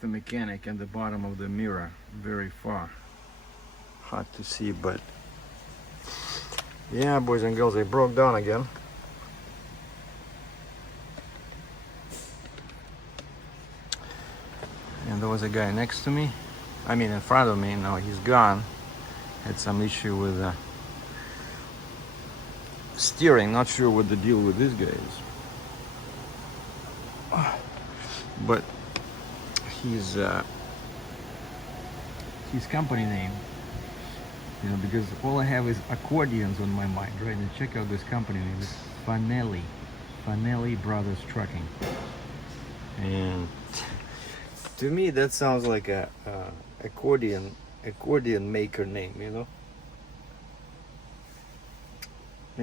the mechanic and the bottom of the mirror very far. Hard to see, but yeah, boys and girls, they broke down again. And there was a guy next to me, I mean in front of me. Now he's gone. Had some issue with steering. Not sure what the deal with this guy is, but his company name, you know, because all I have is accordions on my mind, right? And check out this company name. It's Fanelli Brothers Trucking. And to me that sounds like a accordion maker name, you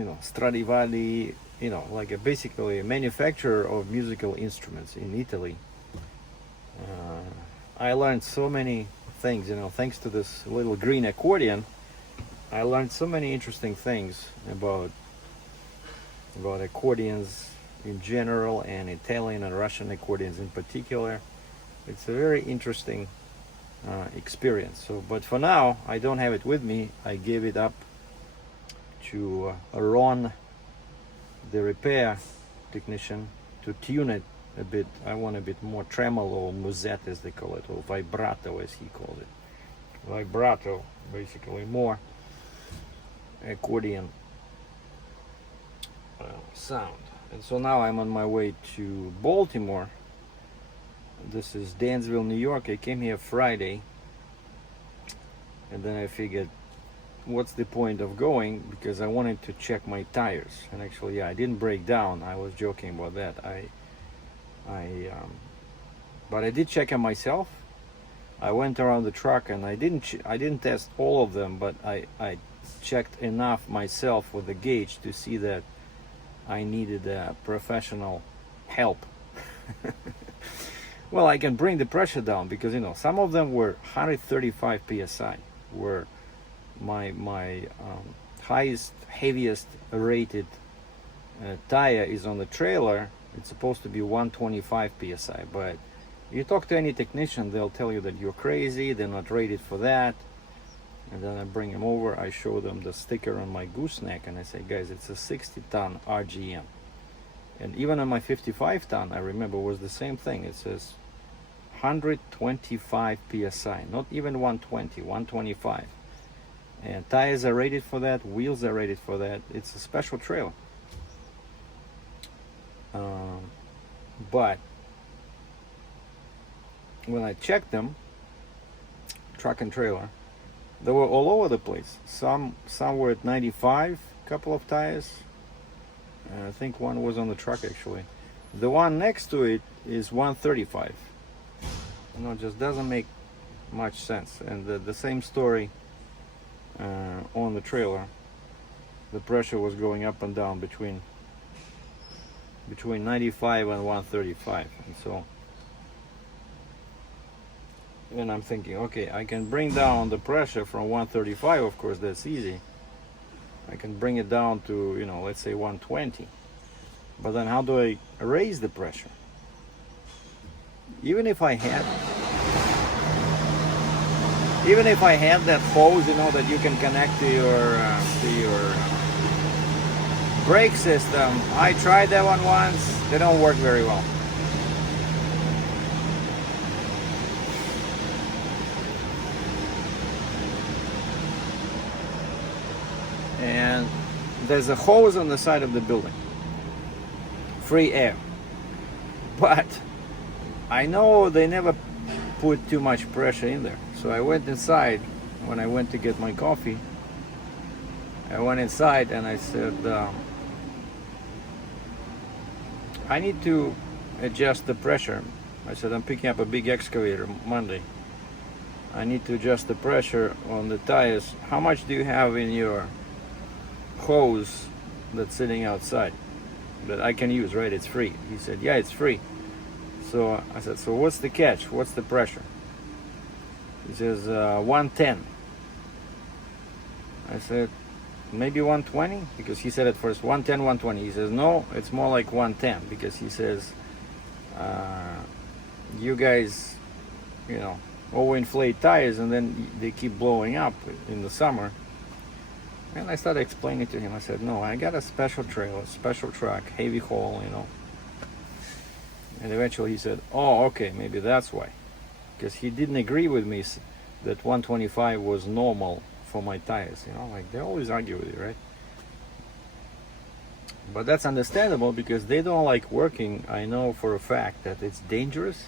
know, Stradivari, you know, like basically a manufacturer of musical instruments in Italy. I learned so many things, you know, thanks to this little green accordion. I learned so many interesting things about accordions in general, and Italian and Russian accordions in particular. It's a very interesting experience. So, but for now, I don't have it with me. I gave it up to Ron, the repair technician, to tune it a bit. I want a bit more tremolo, or musette as they call it, or vibrato as he called it. Vibrato, basically more accordion sound. And so now I'm on my way to Baltimore. This is Dansville, New York. I came here Friday, and then I figured, what's the point of going, because I wanted to check my tires. And actually, yeah, I didn't break down. I was joking about that. But I did check them myself. I went around the truck, and I didn't test all of them, but I checked enough myself with the gauge to see that I needed professional help. Well, I can bring the pressure down, because, you know, some of them were 135 psi, where my highest, heaviest rated tire is on the trailer. It's supposed to be 125 psi, but you talk to any technician, they'll tell you that you're crazy, they're not rated for that. And then I bring them over, I show them the sticker on my gooseneck, and I say, guys, it's a 60-ton RGM. And even on my 55-ton, I remember, was the same thing. It says 125 psi, not even 120, 125. And tires are rated for that, wheels are rated for that. It's a special trailer. But when I checked them, truck and trailer, they were all over the place. Some were at 95, couple of tires. I think one was on the truck actually. The one next to it is 135. You know, it just doesn't make much sense. And the same story on the trailer. The pressure was going up and down between 95 and 135. And so, and I'm thinking, okay, I can bring down the pressure from 135, of course, that's easy. I can bring it down to, you know, let's say 120. But then how do I raise the pressure? Even if I had that hose, you know, that you can connect to your brake system, I tried that one once. They don't work very well. And there's a hose on the side of the building, free air, but I know they never put too much pressure in there. So I went inside. When I went to get my coffee, I went inside and I said, I need to adjust the pressure. I said, I'm picking up a big excavator Monday. I need to adjust the pressure on the tires. How much do you have in your hose that's sitting outside that I can use, right? It's free. He said, yeah, it's free. So I said, so what's the catch? What's the pressure? He says 110. I said, maybe 120, because he said at first 110, 120. He says, no, it's more like 110, because he says, you guys you know, overinflate tires, and then they keep blowing up in the summer. And I started explaining to him. I said, no, I got a special trailer, special truck, heavy haul, you know. And eventually he said, oh, okay, maybe that's why. Because he didn't agree with me that 125 was normal for my tires, you know. Like, they always argue with you, right? But that's understandable, because they don't like working. I know for a fact that it's dangerous.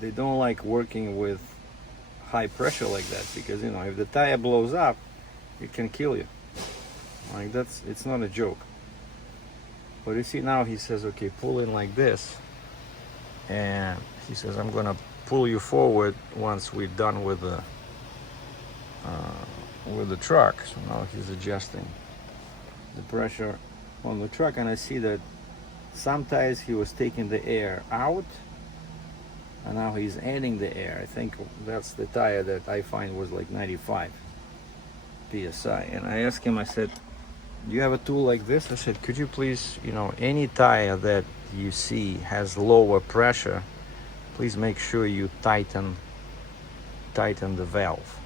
They don't like working with high pressure like that, because, you know, if the tire blows up, it can kill you. Like, it's not a joke. But you see, now he says, okay, pull in like this, and he says, I'm gonna pull you forward once we're done with the truck. So now he's adjusting the pressure on the truck, and I see that some tires he was taking the air out, and now he's adding the air. I think that's the tire that I find was like 95 psi. And I asked him, I said, do you have a tool like this? I said, could you please, you know, any tire that you see has lower pressure, please make sure you tighten the valve.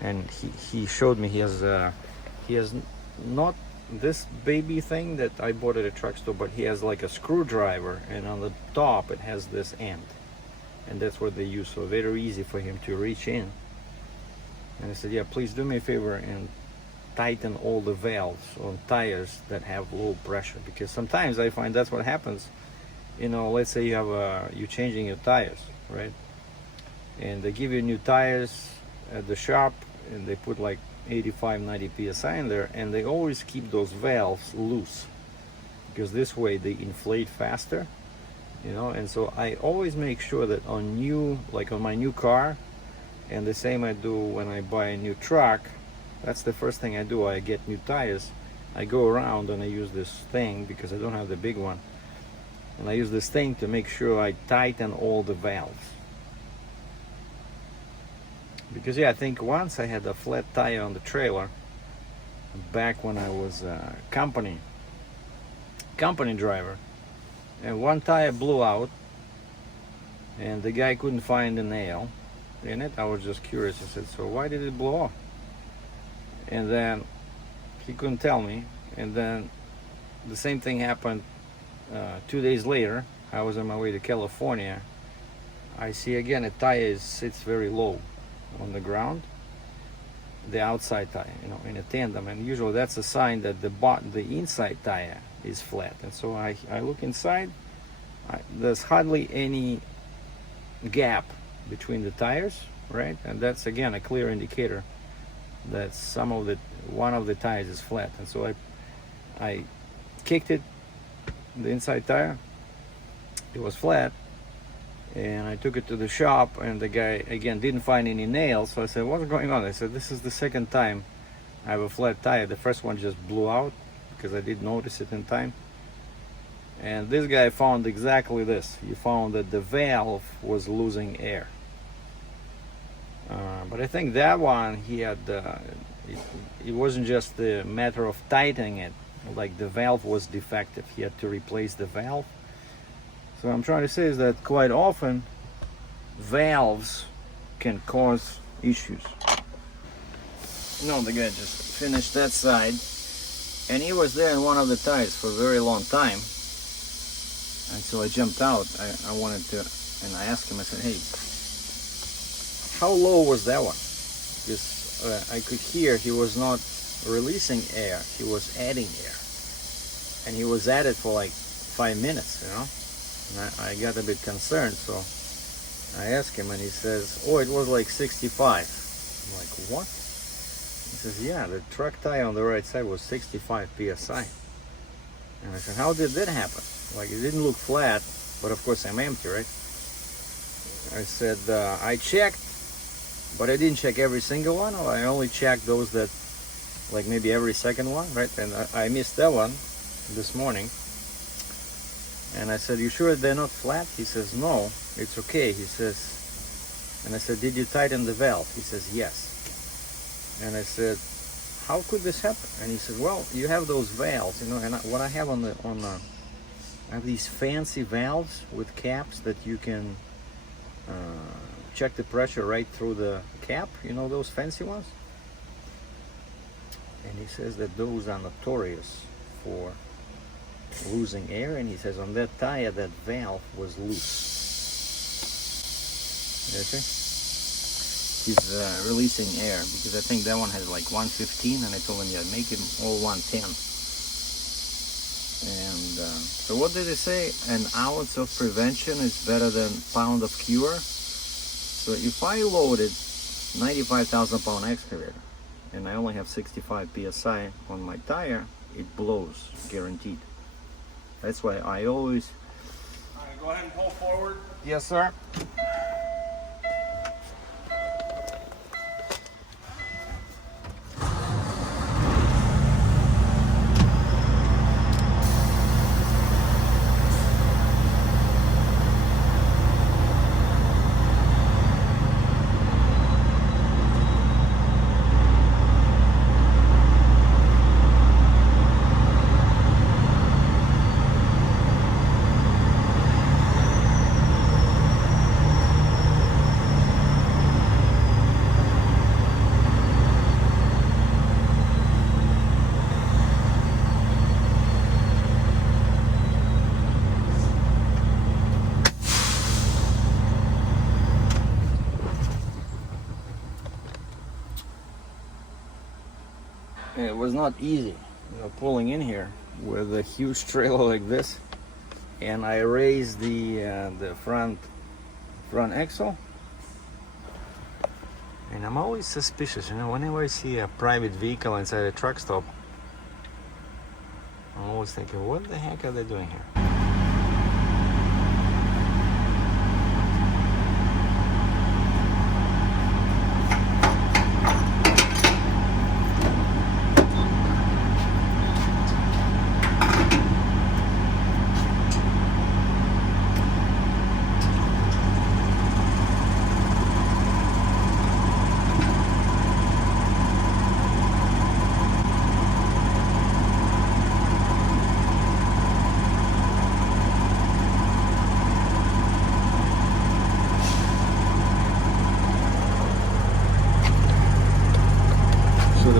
And he showed me he has not this baby thing that I bought at a truck store, but he has like a screwdriver, and on the top it has this end, and that's what they use. So very easy for him to reach in. And I said, yeah, please do me a favor and tighten all the valves on tires that have low pressure, because sometimes I find that's what happens. You know, let's say you're changing your tires, right? And they give you new tires at the shop, and they put like 85, 90 psi in there, and they always keep those valves loose, because this way they inflate faster, you know. And so I always make sure that on my new car, and the same I do when I buy a new truck. That's the first thing I do. I get new tires, I go around and I use this thing, because I don't have the big one, and I use this thing to make sure I tighten all the valves. Because yeah, I think once I had a flat tire on the trailer back when I was a company driver, and one tire blew out, and the guy couldn't find a nail in it. I was just curious. I said, so why did it blow off? And then he couldn't tell me. And then the same thing happened 2 days later. I was on my way to California. I see again a tire sits very low on the ground, the outside tire, you know, in a tandem, and usually that's a sign that the inside tire is flat. And so I look inside. There's hardly any gap between the tires, right? And that's again a clear indicator that one of the tires is flat. And so I kicked it, the inside tire, it was flat, and I took it to the shop, and the guy again didn't find any nails. So I said, what's going on? I said, this is the second time I have a flat tire. The first one just blew out because I didn't notice it in time. And this guy found exactly this. He found that the valve was losing air. But I think that one, he had it wasn't just a matter of tightening it, like the valve was defective. He had to replace the valve. So what I'm trying to say is that quite often valves can cause issues. No, the guy just finished that side, and he was there in one of the tires for a very long time. And so I jumped out. I wanted to, and I asked him, I said, hey, how low was that one? Because I could hear he was not releasing air, he was adding air. And he was at it for like 5 minutes, you know. And I got a bit concerned, so I asked him, and he says, oh, it was like 65. I'm like, what? He says, yeah, the truck tire on the right side was 65 psi. And I said, how did that happen? Like, it didn't look flat, but of course I'm empty, right? I said, I checked, but I didn't check every single one. I only checked those that, like maybe every second one, right? And I missed that one this morning. And I said, you sure they're not flat? He says, no, it's okay. He says, and I said, did you tighten the valve? He says, yes. And I said, how could this happen? And he said, well, you have those valves, you know, and what I have on I have these fancy valves with caps that you can check the pressure right through the cap, you know, those fancy ones. And he says that those are notorious for losing air, and he says on that tire that valve was loose. Okay, he's releasing air because I think that one has like 115, and I told him, yeah, make him all 110. And so what did they say? An ounce of prevention is better than pound of cure. So if I loaded 95,000 pound excavator and I only have 65 psi on my tire, it blows, guaranteed. That's why I always... All right, go ahead and pull forward. Yes, sir. It was not easy, you know, pulling in here with a huge trailer like this, and I raised the front axle, and I'm always suspicious, you know, whenever I see a private vehicle inside a truck stop, I'm always thinking, what the heck are they doing here?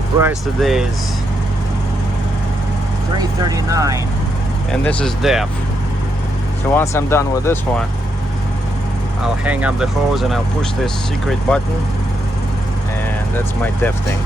Price today is $339, and this is DEF. So once I'm done with this one, I'll hang up the hose and I'll push this secret button, and that's my DEF thing.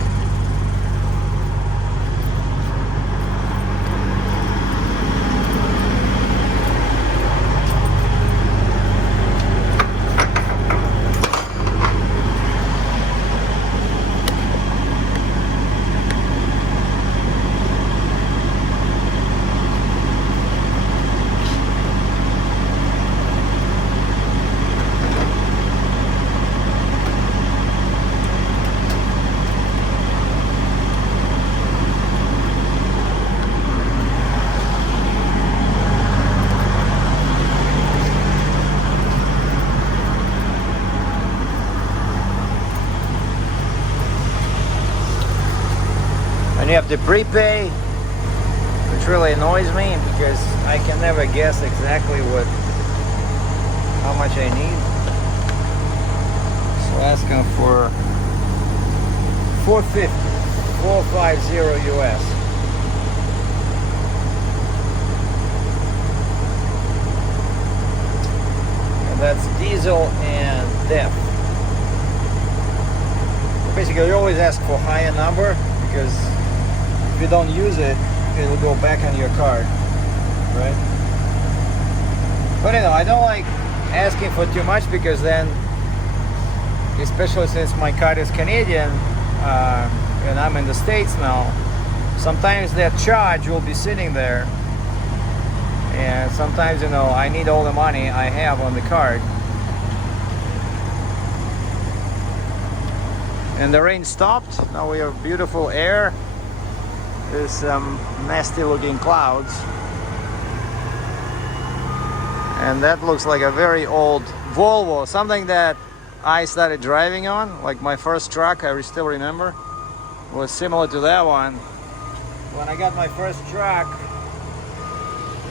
And you have to prepay, which really annoys me because I can never guess exactly how much I need. So asking for $450 US. And that's diesel and DEF. Basically, you always ask for a higher number because if you don't use it, it'll go back on your card, right? But you know, I don't like asking for too much because then, especially since my card is Canadian and I'm in the States now, sometimes that charge will be sitting there, and sometimes, you know, I need all the money I have on the card. And the rain stopped. Now we have beautiful air. There's some nasty looking clouds, and that looks like a very old Volvo, something that I started driving on, like my first truck. I still remember was similar to that one. When I got my first truck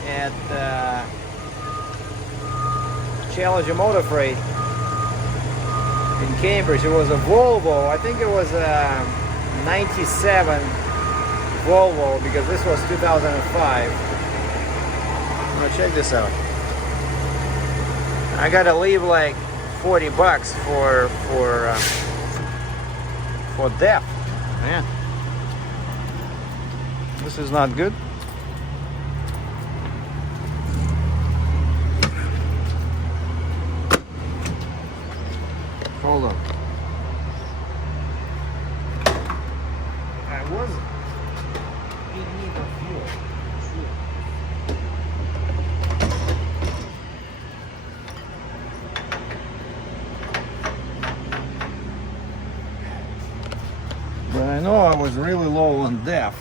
at Challenger Motor Freight in Cambridge. It was a Volvo. I think it was a 97 Volvo, because this was 2005. Now check this out. I gotta leave like $40 for DEF. Man, this is not good. Hold on. I was in need of fuel. But I know I was really low on DEF.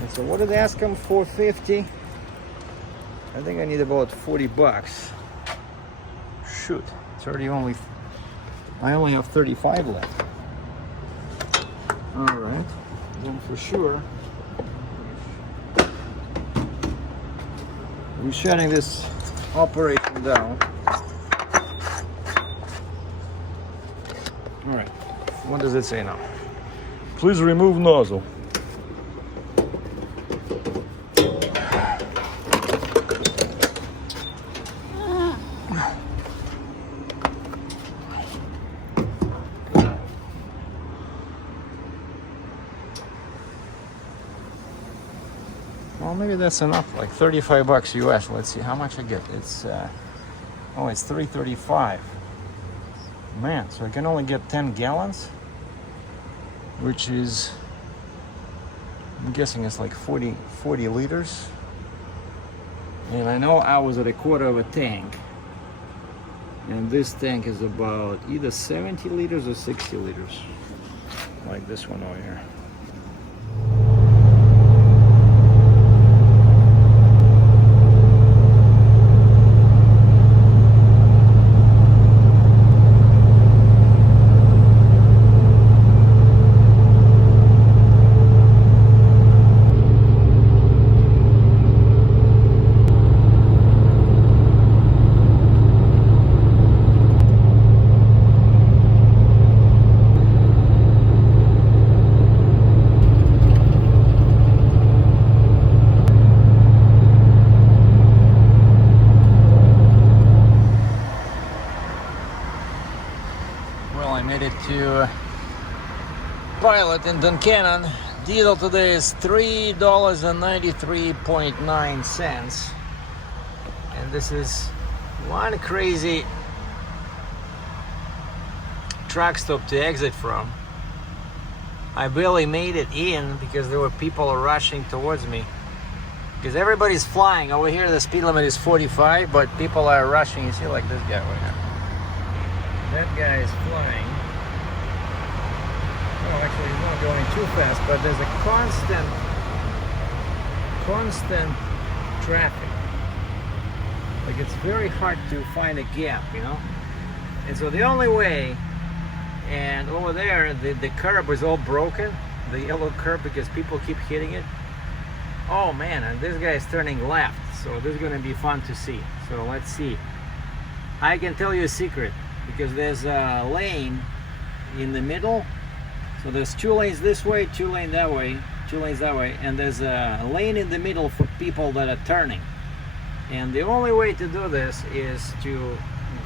And so what did I ask him? 450. I think I need about $40. Shoot, it's already I only have 35 left. All right, then for sure we're shutting this operation down. All right, what does it say now? Please remove nozzle. Well, maybe that's enough, like $35 US. Let's see how much I get. It's oh, it's $3.35. Man, so I can only get 10 gallons, which is, I'm guessing it's like 40 liters. And I know I was at a quarter of a tank, and this tank is about either 70 liters or 60 liters, like this one over here. To Pilot in Duncannon. Diesel today is $3.93.9, and this is one crazy truck stop to exit from. I barely made it in because there were people rushing towards me, because everybody's flying over here. The speed limit is 45, but people are rushing. You see, like this guy right now, that guy is flying. Oh, actually, he's not going too fast, but there's a constant traffic. Like, it's very hard to find a gap, you know? And so the only way, and over there, the curb is all broken, the yellow curb, because people keep hitting it. Oh man, and this guy is turning left, so this is going to be fun to see. So let's see. I can tell you a secret, because there's a lane in the middle. So there's 2 lanes this way, 2 lanes that way, 2 lanes that way, and there's a lane in the middle for people that are turning. And the only way to do this is to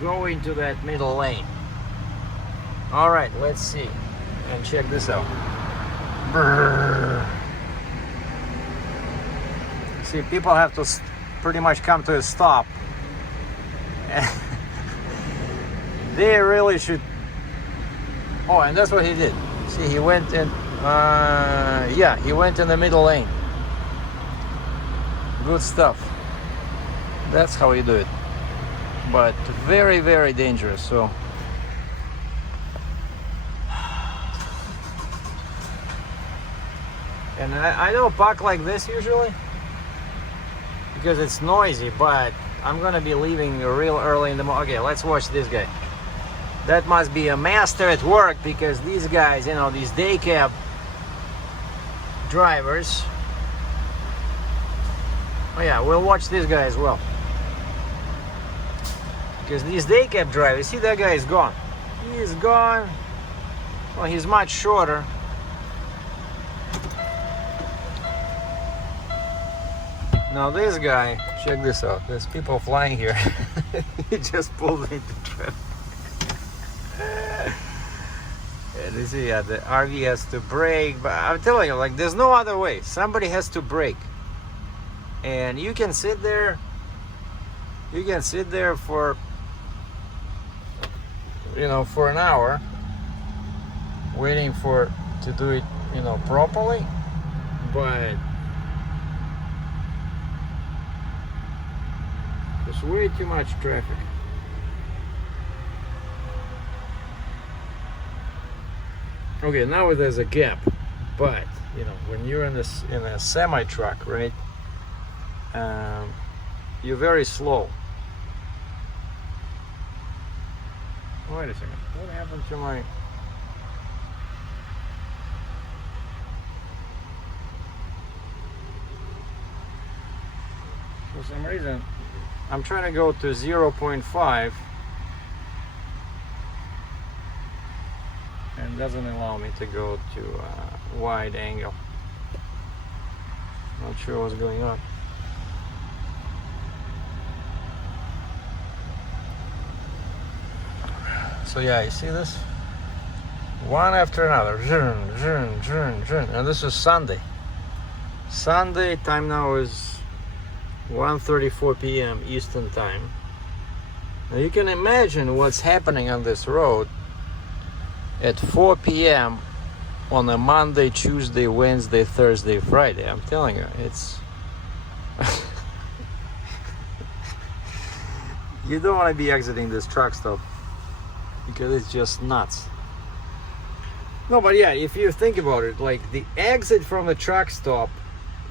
go into that middle lane. All right, let's see, and check this out. Brrr. See, people have to pretty much come to a stop. They really should. Oh, and that's what he did. See, he went in, yeah, he went in the middle lane. Good stuff. That's how you do it. But very, very dangerous, so. And I don't park like this usually, because it's noisy, but I'm gonna be leaving real early in the morning. Okay, let's watch this guy. That must be a master at work, because these guys, you know, these day cab drivers Oh yeah, we'll watch this guy as well. Because these day cab drivers, see that guy is gone. He is gone. Well, he's much shorter. Now this guy, check this out. There's people flying here. He just pulled into traffic. And you see, yeah, the RV has to brake. But I'm telling you, like, there's no other way. Somebody has to brake. And you can sit there. You can sit there for, for an hour, waiting to do it, properly. But there's way too much traffic. Okay, now there's a gap, but when you're in a semi truck, right? You're very slow. Wait a second. What happened to my? For some reason, I'm trying to go to 0.5 and doesn't allow me to go to wide angle. Not sure what's going on. So yeah, you see this? One after another. And this is Sunday. Sunday, time now is 1:34 p.m. Eastern time. Now you can imagine what's happening on this road at 4 p.m. on a Monday, Tuesday, Wednesday, Thursday, Friday. I'm telling you, it's you don't want to be exiting this truck stop because it's just nuts. No, but yeah, if you think about it, like the exit from the truck stop,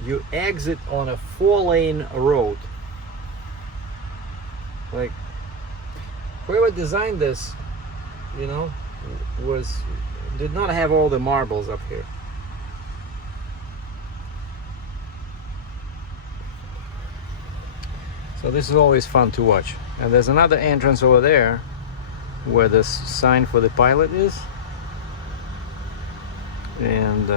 you exit on a 4-lane road. Like whoever designed this, did not have all the marbles up here. So this is always fun to watch. And there's another entrance over there where the sign for the pilot is. And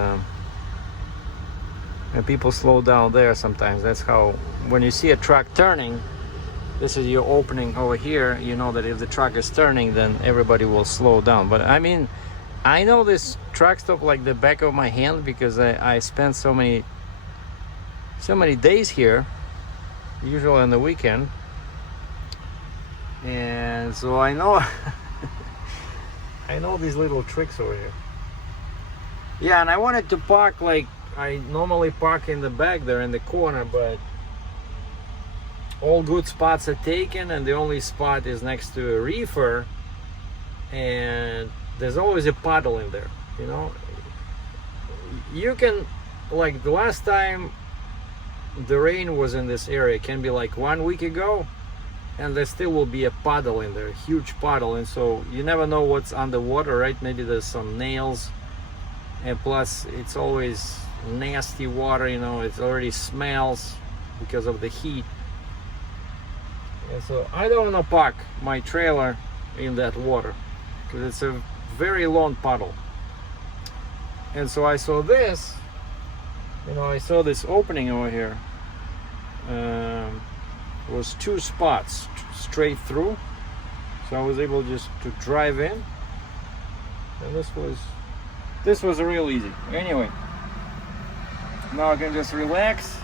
people slow down there sometimes. That's how, when you see a truck turning, this is your opening over here. You know that if the truck is turning, then everybody will slow down. But I mean, I know this truck stop like the back of my hand because I spent so many days here, usually on the weekend. And so I know I know these little tricks over here. Yeah, and I wanted to park like I normally park in the back there in the corner, but all good spots are taken and the only spot is next to a reefer, and there's always a puddle in there, You can, like the last time the rain was in this area, it can be like 1 week ago, and there still will be a puddle in there, a huge puddle, and so you never know what's underwater, right? Maybe there's some nails, and plus it's always nasty water, it already smells because of the heat. And so I don't want to park my trailer in that water because it's a very long puddle. And so I saw this, I saw this opening over here. Was 2 spots straight through, so I was able just to drive in, and this was real easy. Anyway, now I can just relax,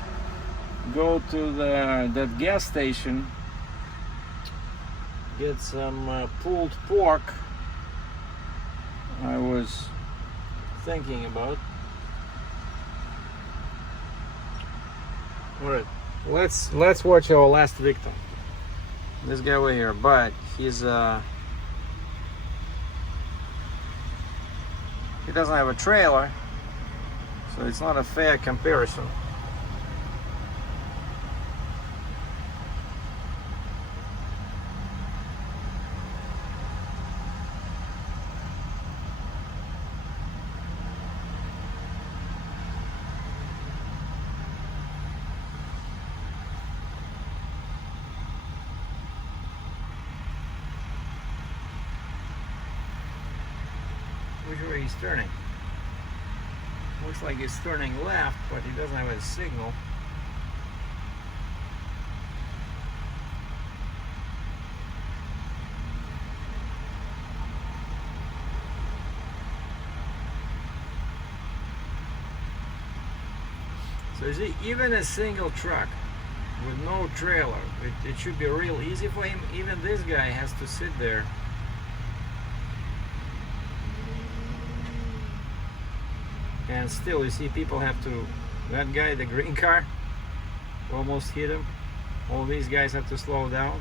go to that gas station, get some pulled pork I was thinking about. All right, let's watch our last victim. This guy over here, but he's he doesn't have a trailer, so it's not a fair comparison. which way he's turning. Looks like he's turning left, but he doesn't have a signal. So you see, even a single truck with no trailer, it should be real easy for him. Even this guy has to sit there. And still, you see, people have to, that guy, the green car, almost hit him. All these guys have to slow down.